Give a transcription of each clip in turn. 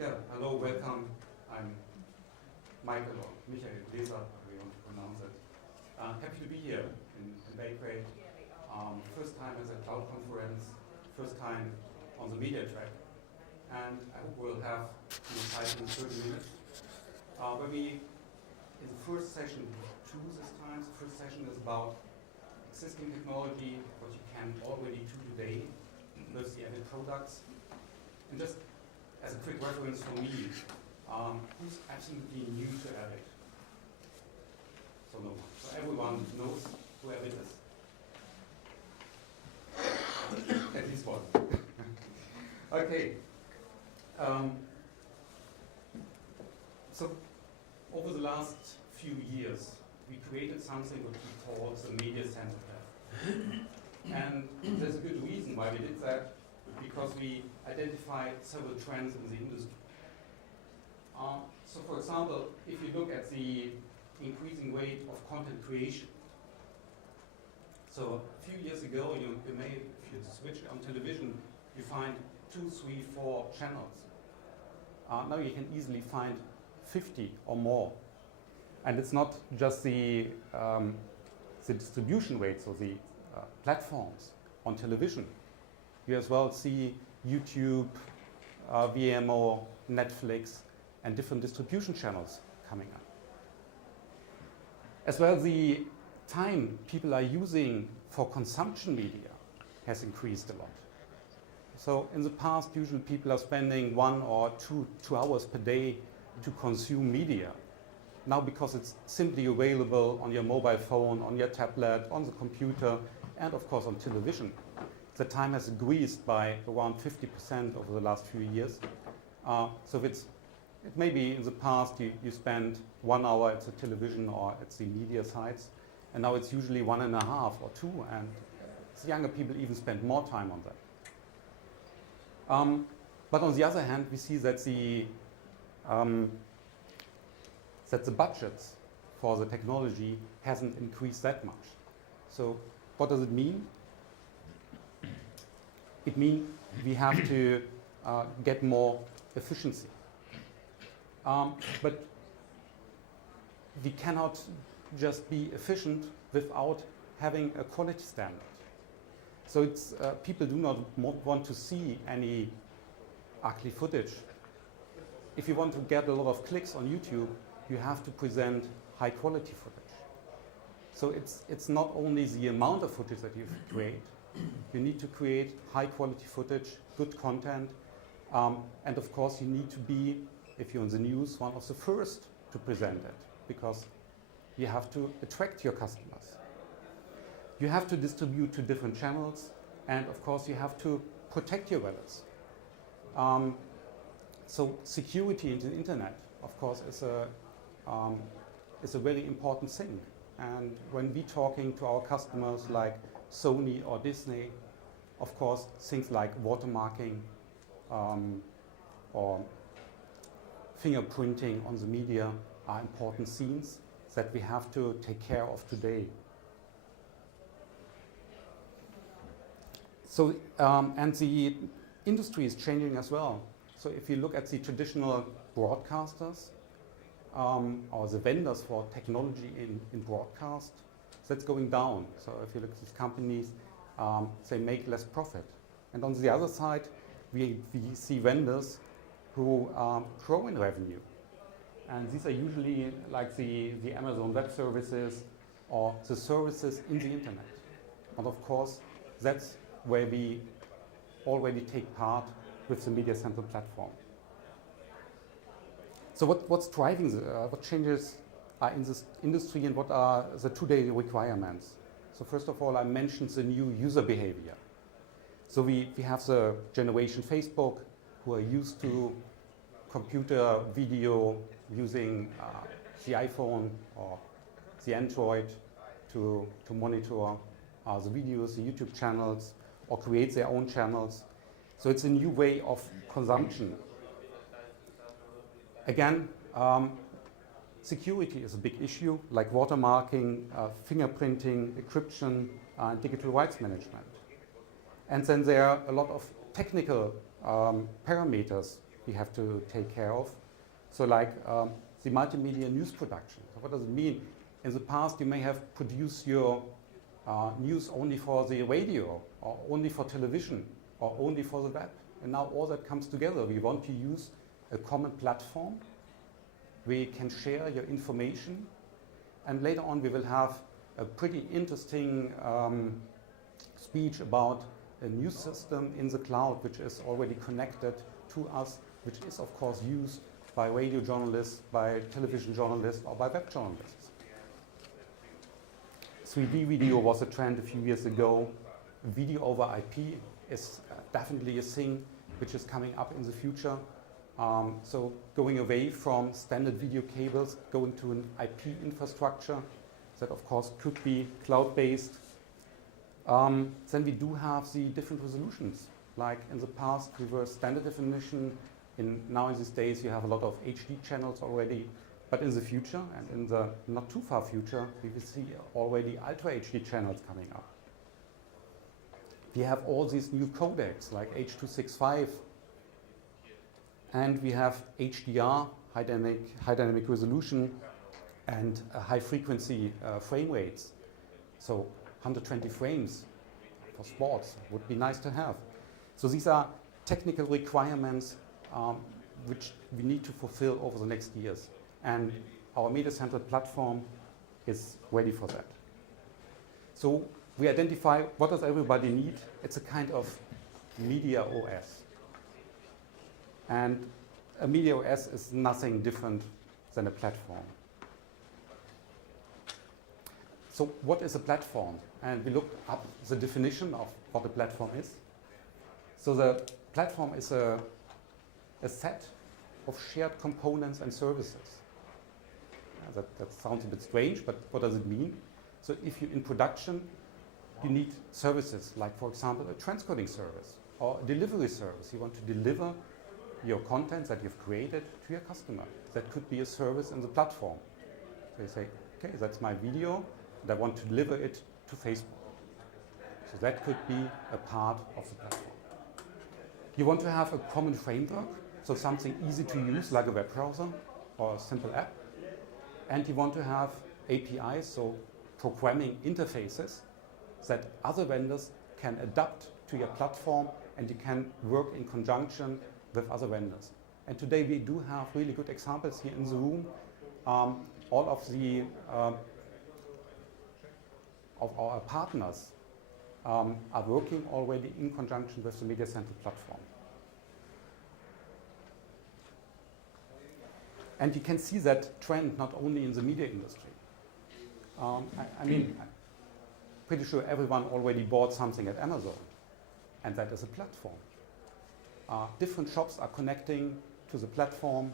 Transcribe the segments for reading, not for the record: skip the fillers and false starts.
Yeah, hello, welcome. I'm Michael, or Michael Bleser, how you want to pronounce it. Happy to be here in Belgrade. First time as a cloud conference, first time on the media track. And I hope we'll have an exciting 30 minutes. Where we, in the first session, two this time. The first session is about existing technology, what you can already do today with the Avid products. And just as a quick reference for me, who's absolutely new to Avid? So no one. So everyone knows who Avid is. At least one. Okay. So over the last few years, we created something what we call the media center platform. And there's a good reason why we did that, because we identified several trends in the industry. So for example, if you look at the increasing rate of content creation. So a few years ago, you may, if you switch on television, you find 2, 3, 4 channels. Now you can easily find 50 or more. And it's not just the distribution rates or the platforms on television. You as well see YouTube, VMO, Netflix, and different distribution channels coming up. As well, the time people are using for consumption media has increased a lot. So in the past, usually people are spending 1 or 2 hours per day to consume media. Now, because it's simply available on your mobile phone, on your tablet, on the computer, and of course on television, the time has increased by around 50% over the last few years. So it may be in the past you spend 1 hour at the television or at the media sites, and now it's usually 1.5 or 2, and the younger people even spend more time on that. But on the other hand, we see that the budgets for the technology hasn't increased that much. So what does it mean? It means we have to get more efficiency. But we cannot just be efficient without having a quality standard. So it's, people do not want to see any ugly footage. If you want to get a lot of clicks on YouTube, you have to present high quality footage. So it's not only the amount of footage that you create. You need to create high quality footage, good content, and of course you need to be, if you're in the news, one of the first to present it, because you have to attract your customers. You have to distribute to different channels, and of course you have to protect your values. So security in the internet, of course, is a very important thing. And when we're talking to our customers like Sony or Disney, of course, things like watermarking or fingerprinting on the media are important themes that we have to take care of today. So, and the industry is changing as well. So if you look at the traditional broadcasters, or the vendors for technology in broadcast, that's going down. So if you look at these companies, they make less profit. And on the other side, we see vendors who grow in revenue. And these are usually like the Amazon Web Services or the services in the internet. And of course, that's where we already take part with the Media Central platform. So what's driving, what changes are in this industry and what are the today requirements? So first of all, I mentioned the new user behavior. So we have the generation Facebook who are used to computer video using the iPhone or the Android to monitor the videos, the YouTube channels, or create their own channels. So it's a new way of consumption. Again, security is a big issue, like watermarking, fingerprinting, encryption, digital rights management. And then there are a lot of technical parameters we have to take care of. So like the multimedia news production. So what does it mean? In the past, you may have produced your news only for the radio, or only for television, or only for the web. And now all that comes together. We want to use a common platform. We can share your information. And later on, we will have a pretty interesting speech about a news system in the cloud, which is already connected to us, which is, of course, used by radio journalists, by television journalists, or by web journalists. 3D video was a trend a few years ago. Video over IP is definitely a thing which is coming up in the future. So going away from standard video cables, going to an IP infrastructure that, of course, could be cloud-based. Then we do have the different resolutions. Like in the past, we were standard definition. Now in these days, you have a lot of HD channels already. But in the future, and in the not too far future, we will see already Ultra HD channels coming up. We have all these new codecs like H.265, and we have HDR, high dynamic resolution, and high frequency frame rates. So 120 frames for sports would be nice to have. So these are technical requirements which we need to fulfill over the next years. And our Media Central platform is ready for that. So we identify what does everybody need. It's a kind of media OS. And a media OS is nothing different than a platform. So what is a platform? And we looked up the definition of what a platform is. So the platform is a set of shared components and services. That sounds a bit strange, but what does it mean? So if you're in production, you need services like, for example, a transcoding service or a delivery service. You want to deliver your content that you've created to your customer. That could be a service in the platform. So you say, okay, that's my video, and I want to deliver it to Facebook. So that could be a part of the platform. You want to have a common framework, so something easy to use like a web browser or a simple app. And you want to have APIs, so programming interfaces that other vendors can adapt to your platform, and you can work in conjunction with other vendors. And today we do have really good examples here in the room. All of the of our partners are working already in conjunction with the Media Central platform. And you can see that trend not only in the media industry. I mean, I'm pretty sure everyone already bought something at Amazon, and that is a platform. Different shops are connecting to the platform,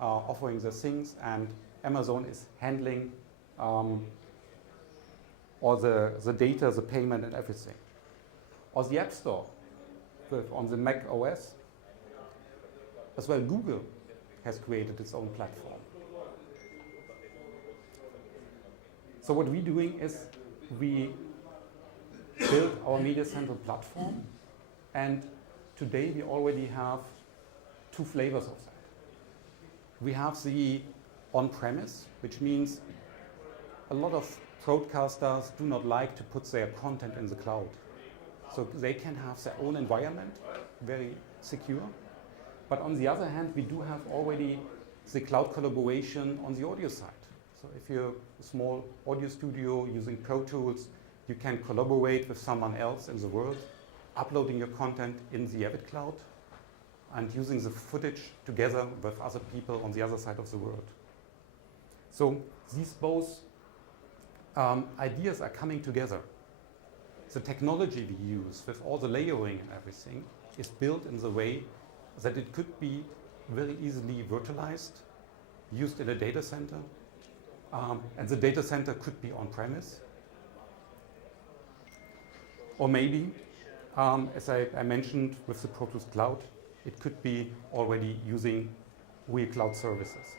offering their things, and Amazon is handling all the data, the payment, and everything. Or the App Store on the Mac OS, as well Google has created its own platform. So what we're doing is we build our Media Central platform, and today we already have two flavors of that. We have the on-premise, which means a lot of broadcasters do not like to put their content in the cloud. So they can have their own environment, very secure. But on the other hand, we do have already the cloud collaboration on the audio side. So if you're a small audio studio using Pro Tools, you can collaborate with someone else in the world, uploading your content in the Avid cloud and using the footage together with other people on the other side of the world. So these both ideas are coming together. The technology we use with all the layering and everything is built in the way that it could be very easily virtualized, used in a data center, and the data center could be on-premise. Or maybe, as I mentioned with the Pro Tools Cloud, it could be already using real cloud services.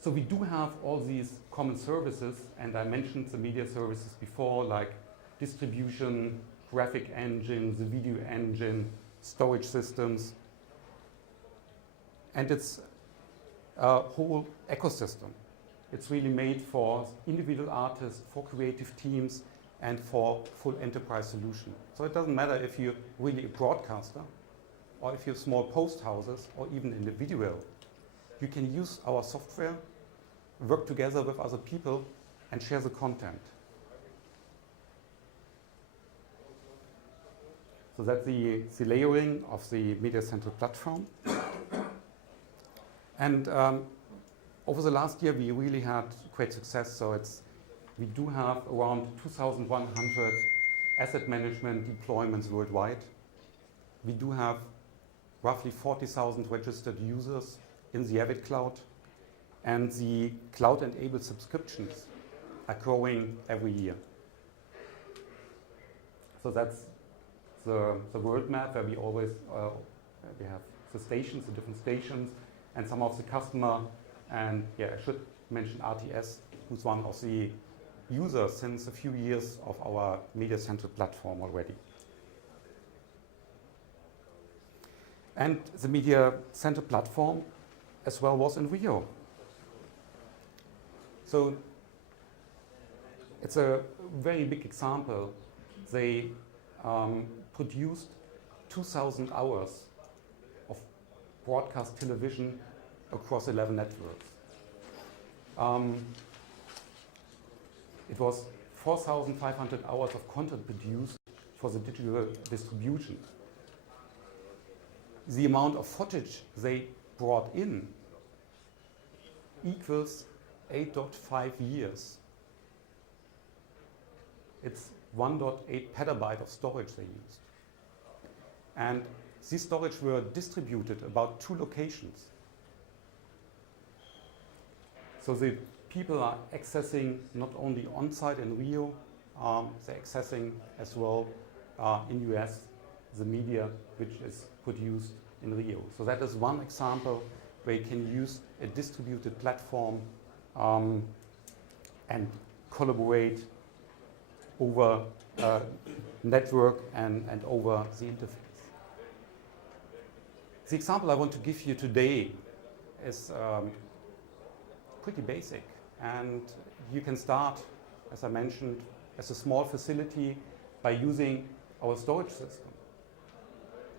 So we do have all these common services, and I mentioned the media services before, like distribution, graphic engine, the video engine, storage systems, and it's a whole ecosystem. It's really made for individual artists, for creative teams, and for full enterprise solution. So it doesn't matter if you're really a broadcaster, or if you're small post houses, or even individual. You can use our software, work together with other people, and share the content. So that's the layering of the Media Central platform. And over the last year, we really had great success. So we do have around 2,100 asset management deployments worldwide. We do have roughly 40,000 registered users in the Avid cloud. And the cloud-enabled subscriptions are growing every year. So that's the world map where we always we have the stations, the different stations, and some of the customer. And yeah, I should mention RTS, who's one of the users since a few years of our Media Central platform already. And the Media Central platform as well was in Rio. So it's a very big example. They produced 2,000 hours of broadcast television across 11 networks. It was 4,500 hours of content produced for the digital distribution. The amount of footage they brought in equals 8.5 years. It's 1.8 petabyte of storage they used. And these storage were distributed about 2 locations. So the people are accessing not only on-site in Rio, they're accessing as well in US the media which is produced in Rio. So that is one example where you can use a distributed platform and collaborate over network and over the interface. The example I want to give you today is pretty basic, and you can start, as I mentioned, as a small facility by using our storage system.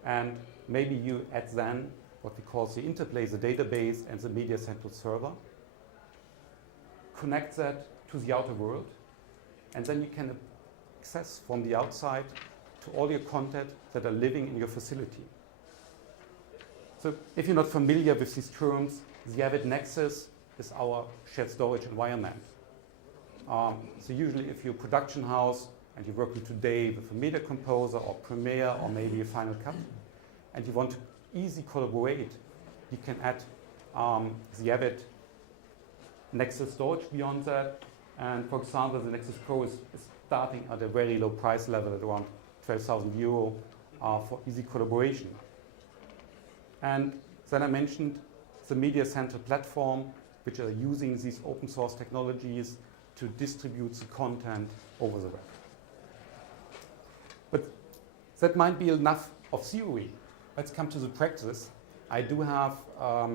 And maybe you add then what we call the interplay, the database and the Media Central server, connect that to the outer world, and then you can access from the outside to all your content that are living in your facility. So if you're not familiar with these terms, the Avid Nexus is our shared storage environment. So usually if you're a production house and you're working today with a Media Composer or Premiere or maybe a Final Cut, and you want to easily collaborate, you can add the Avid Nexus storage beyond that. And for example, the Nexus Pro is starting at a very low price level at around 12,000 euro for easy collaboration. And then I mentioned the Media Central platform, which are using these open source technologies to distribute the content over the web. But that might be enough of theory. Let's come to the practice. I do have a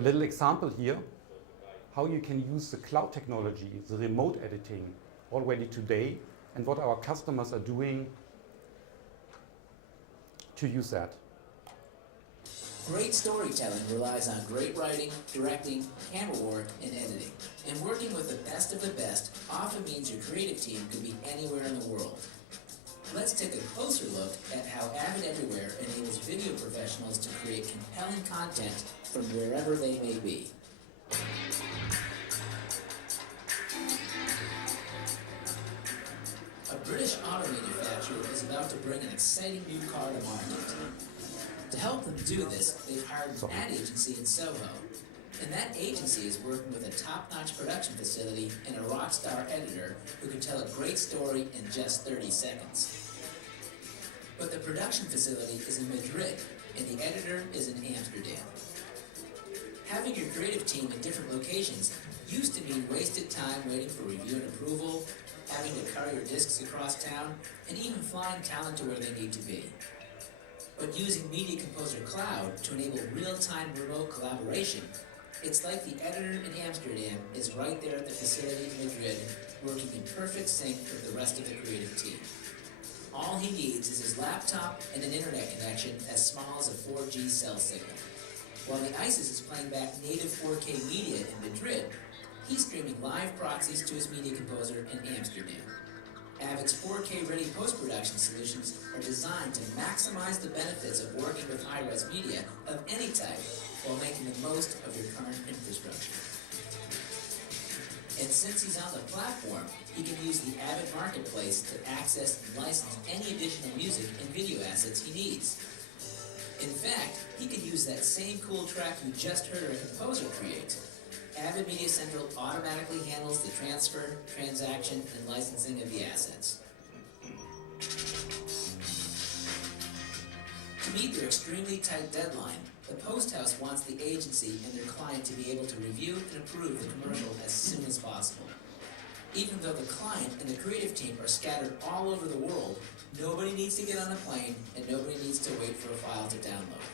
little example here, how you can use the cloud technology, the remote editing already today, and what our customers are doing to use that. Great storytelling relies on great writing, directing, camera work, and editing. And working with the best of the best often means your creative team could be anywhere in the world. Let's take a closer look at how Avid Everywhere enables video professionals to create compelling content from wherever they may be. A British auto manufacturer is about to bring an exciting new car to market. To help them do this, they've hired an ad agency in Soho. And that agency is working with a top-notch production facility and a rock star editor who can tell a great story in just 30 seconds. But the production facility is in Madrid, and the editor is in Amsterdam. Having your creative team in different locations used to mean wasted time waiting for review and approval, having to carry your discs across town, and even flying talent to where they need to be. But using Media Composer Cloud to enable real-time remote collaboration, it's like the editor in Amsterdam is right there at the facility in Madrid, working in perfect sync with the rest of the creative team. All he needs is his laptop and an internet connection as small as a 4G cell signal. While the ISIS is playing back native 4K media in Madrid, he's streaming live proxies to his Media Composer in Amsterdam. Avid's 4K-ready post-production solutions are designed to maximize the benefits of working with high-res media of any type while making the most of your current infrastructure. And since he's on the platform, he can use the Avid Marketplace to access and license any additional music and video assets he needs. In fact, he could use that same cool track you just heard a composer create. Avid Media Central automatically handles the transfer, transaction, and licensing of the assets. To meet their extremely tight deadline, the Post House wants the agency and their client to be able to review and approve the commercial as soon as possible. Even though the client and the creative team are scattered all over the world, nobody needs to get on a plane and nobody needs to wait for a file to download.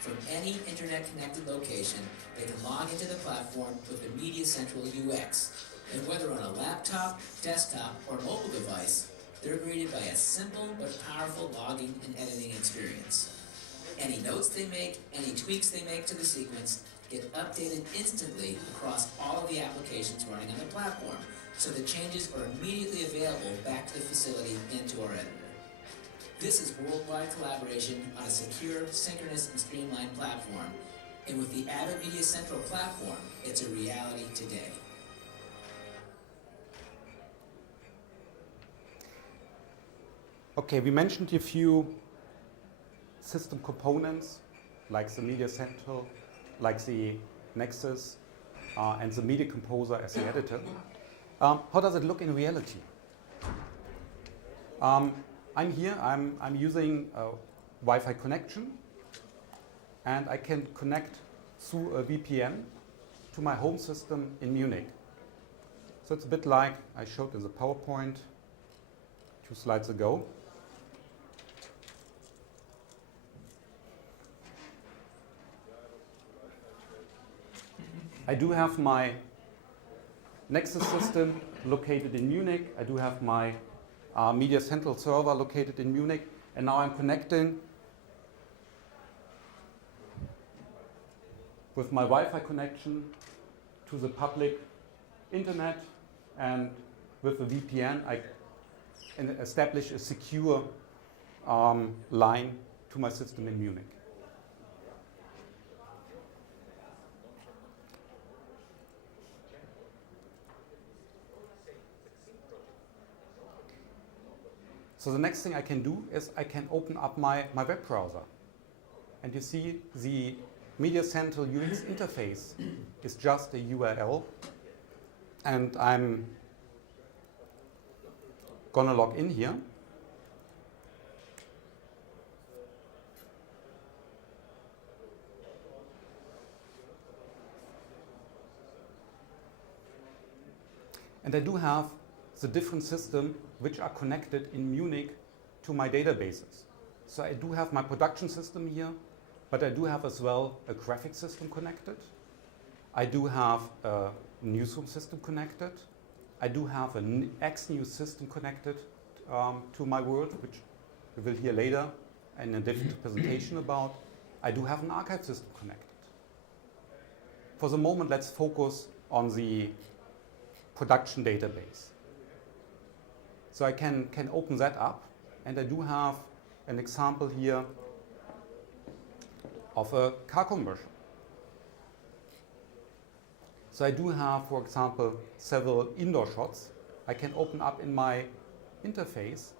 From any internet-connected location, they can log into the platform with the Media Central UX, and whether on a laptop, desktop, or mobile device, they're greeted by a simple but powerful logging and editing experience. Any notes they make, any tweaks they make to the sequence, get updated instantly across all of the applications running on the platform, so the changes are immediately available back to the facility and to our editor. This is worldwide collaboration on a secure, synchronous, and streamlined platform, and with the Avid Media Central platform, it's a reality today. Okay, we mentioned a few system components, like the Media Central, like the Nexus, and the Media Composer as the editor. How does it look in reality? I'm here, I'm using a Wi-Fi connection, and I can connect through a VPN to my home system in Munich. So it's a bit like I showed in the PowerPoint 2 slides ago. I do have my Nexus system located in Munich. I do have my Media Central server located in Munich. And now I'm connecting with my Wi-Fi connection to the public internet, and with a VPN I can establish a secure line to my system in Munich. So the next thing I can do is I can open up my web browser. And you see the Media Central UX interface is just a URL. And I'm gonna log in here. And I do have the different systems which are connected in Munich to my databases. So I do have my production system here, but I do have as well a graphic system connected. I do have a newsroom system connected. I do have an X-News system connected to my world, which we will hear later in a different presentation about. I do have an archive system connected. For the moment, let's focus on the production database. So I can open that up, and I do have an example here of a car commercial. So I do have, for example, several indoor shots I can open up in my interface,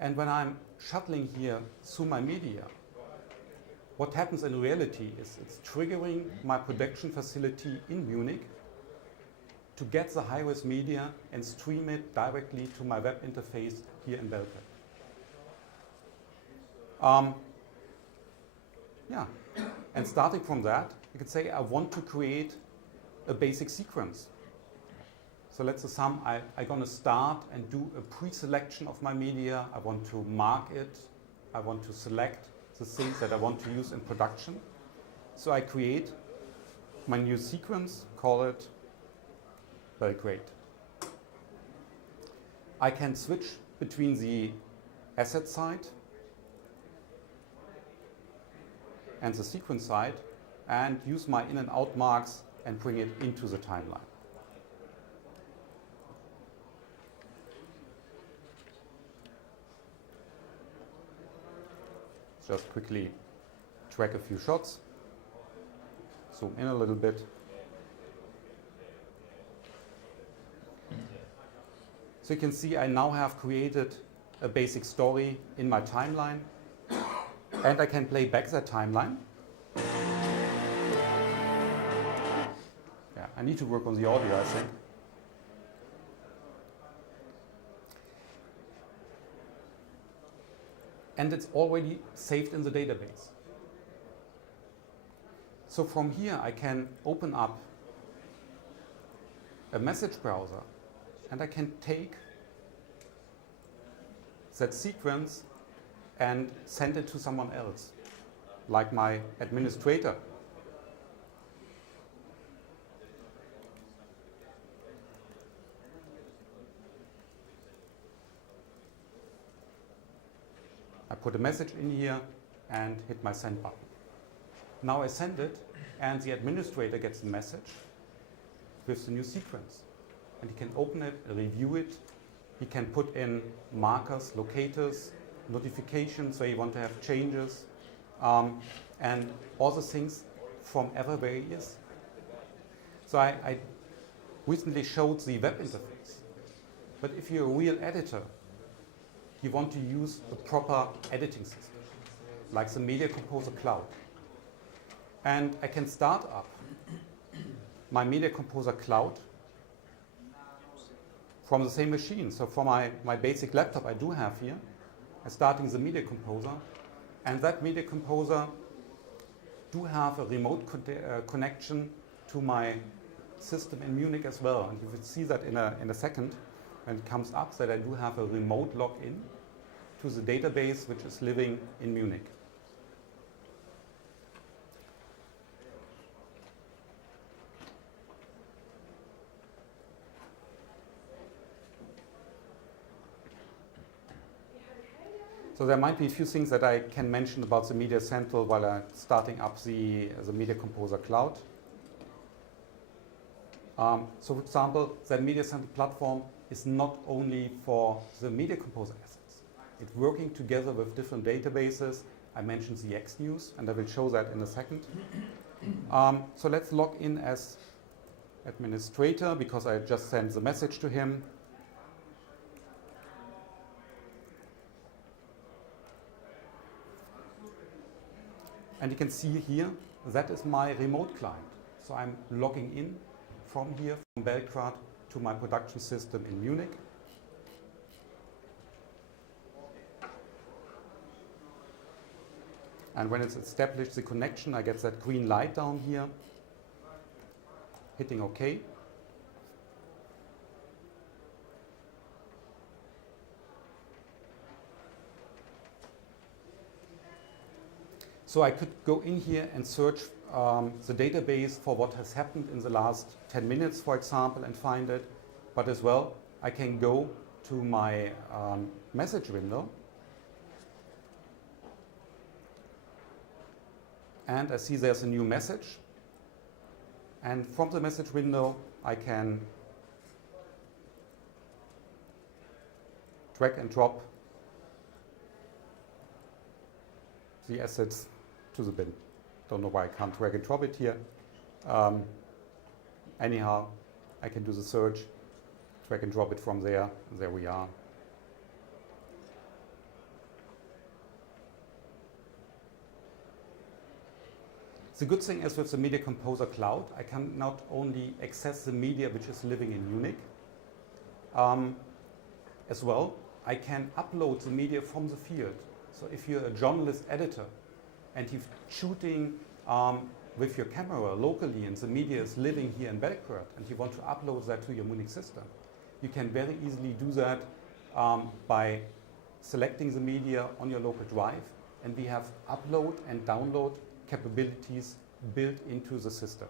and when I'm shuttling here through my media, what happens in reality is it's triggering my production facility in Munich to get the high-res media and stream it directly to my web interface here in Belgrade. And starting from that, you could say I want to create a basic sequence So let's assume I'm going to start and do a pre-selection of my media. I want to mark it. I want to select the things that I want to use in production. So I create my new sequence, call it Belgrade. I can switch between the asset side and the sequence side and use my in and out marks and bring it into the timeline. Just quickly track a few shots. Zoom in a little bit. So you can see I now have created a basic story in my timeline, and I can play back that timeline. Yeah, I need to work on the audio, I think. And it's already saved in the database. So from here I can open up a message browser and I can take that sequence and send it to someone else, like my administrator. I put a message in here and hit my send button. Now I send it and the administrator gets the message with the new sequence. And he can open it, review it. He can put in markers, locators, notifications where you want to have changes, and all the things from everywhere he is. So I recently showed the web interface. But if you're a real editor, you want to use a proper editing system, like the Media Composer Cloud. And I can start up my Media Composer Cloud from the same machine. So for my basic laptop I do have here, I'm starting the Media Composer. And that Media Composer do have a remote connection to my system in Munich as well. And you will see that in a second when it comes up that I do have a remote login to the database which is living in Munich. So there might be a few things that I can mention about the Media Central while I'm starting up the Media Composer Cloud. So for example, the Media Central platform is not only for the Media Composer assets. It's working together with different databases. I mentioned the XNews, and I will show that in a second. So let's log in as administrator, because I just sent the message to him. And you can see here, that is my remote client. So I'm logging in from here, from Belgrade, to my production system in Munich. And when it's established the connection, I get that green light down here, hitting OK. So I could go in here and search the database for what has happened in the last 10 minutes, for example, and find it. But as well, I can go to my message window. And I see there's a new message. And from the message window, I can drag and drop the assets to the bin. Don't know why I can't drag and drop it here. Anyhow, I can do the search, drag and drop it from there, and there we are. The good thing is with the Media Composer Cloud, I can not only access the media which is living in Munich, as well, I can upload the media from the field. So if you're a journalist editor and you're shooting with your camera locally and the media is living here in Belgrade and you want to upload that to your Munich system, you can very easily do that by selecting the media on your local drive, and we have upload and download capabilities built into the system.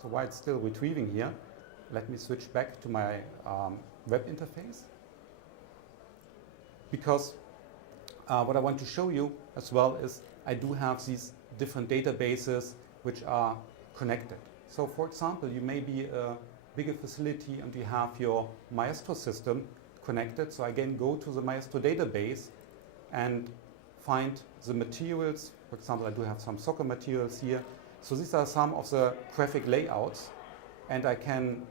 So while it's still retrieving here, let me switch back to my web interface, because what I want to show you as well is I do have these different databases which are connected. So for example, you may be a bigger facility and you have your Maestro system connected. So again, go to the Maestro database and find the materials. For example, I do have some soccer materials here. So these are some of the graphic layouts, and I can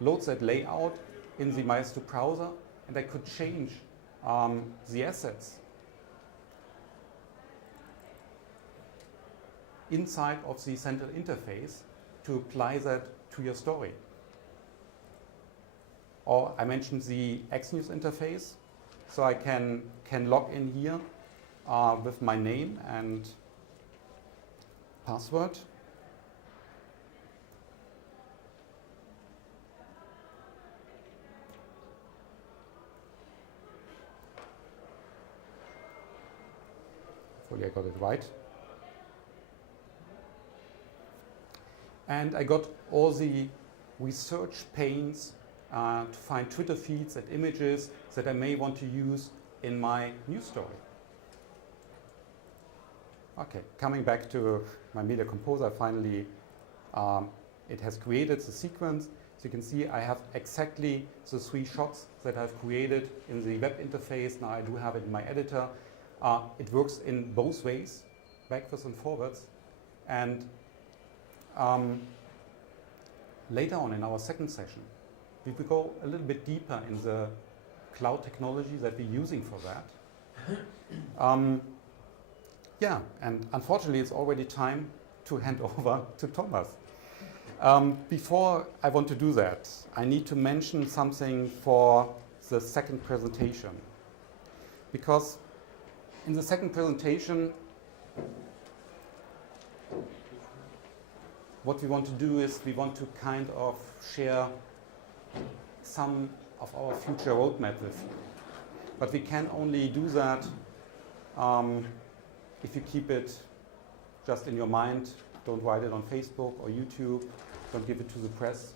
load that layout in the Maestro browser, and I could change the assets inside of the central interface to apply that to your story. Or I mentioned the XNews interface, so I can log in here with my name and password. Hopefully I got it right. And I got all the research panes to find Twitter feeds and images that I may want to use in my news story. Okay, coming back to my Media Composer, finally it has created the sequence. So you can see I have exactly the 3 shots that I've created in the web interface. Now I do have it in my editor. It works in both ways, backwards and forwards. And later on in our second session, we will go a little bit deeper in the cloud technology that we're using for that. Yeah, and unfortunately it's already time to hand over to Thomas. Before I want to do that, I need to mention something for the second presentation. Because in the second presentation, what we want to do is we want to kind of share some of our future roadmap with you. But we can only do that if you keep it just in your mind. Don't write it on Facebook or YouTube. Don't give it to the press.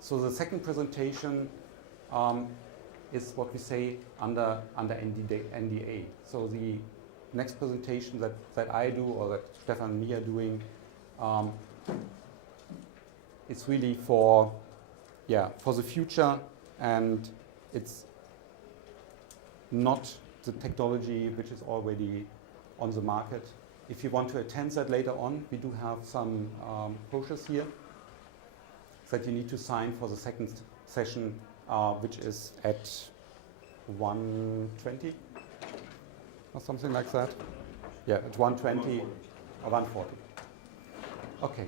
So the second presentation is what we say under NDA. So the next presentation that I do or that Stefan and me are doing, it's really for the future, and it's not the technology which is already on the market. If you want to attend that later on, we do have some brochures here that you need to sign for the second session, which is at 1:20 or something like that. Yeah, at 1:20 or 1:40. Okay.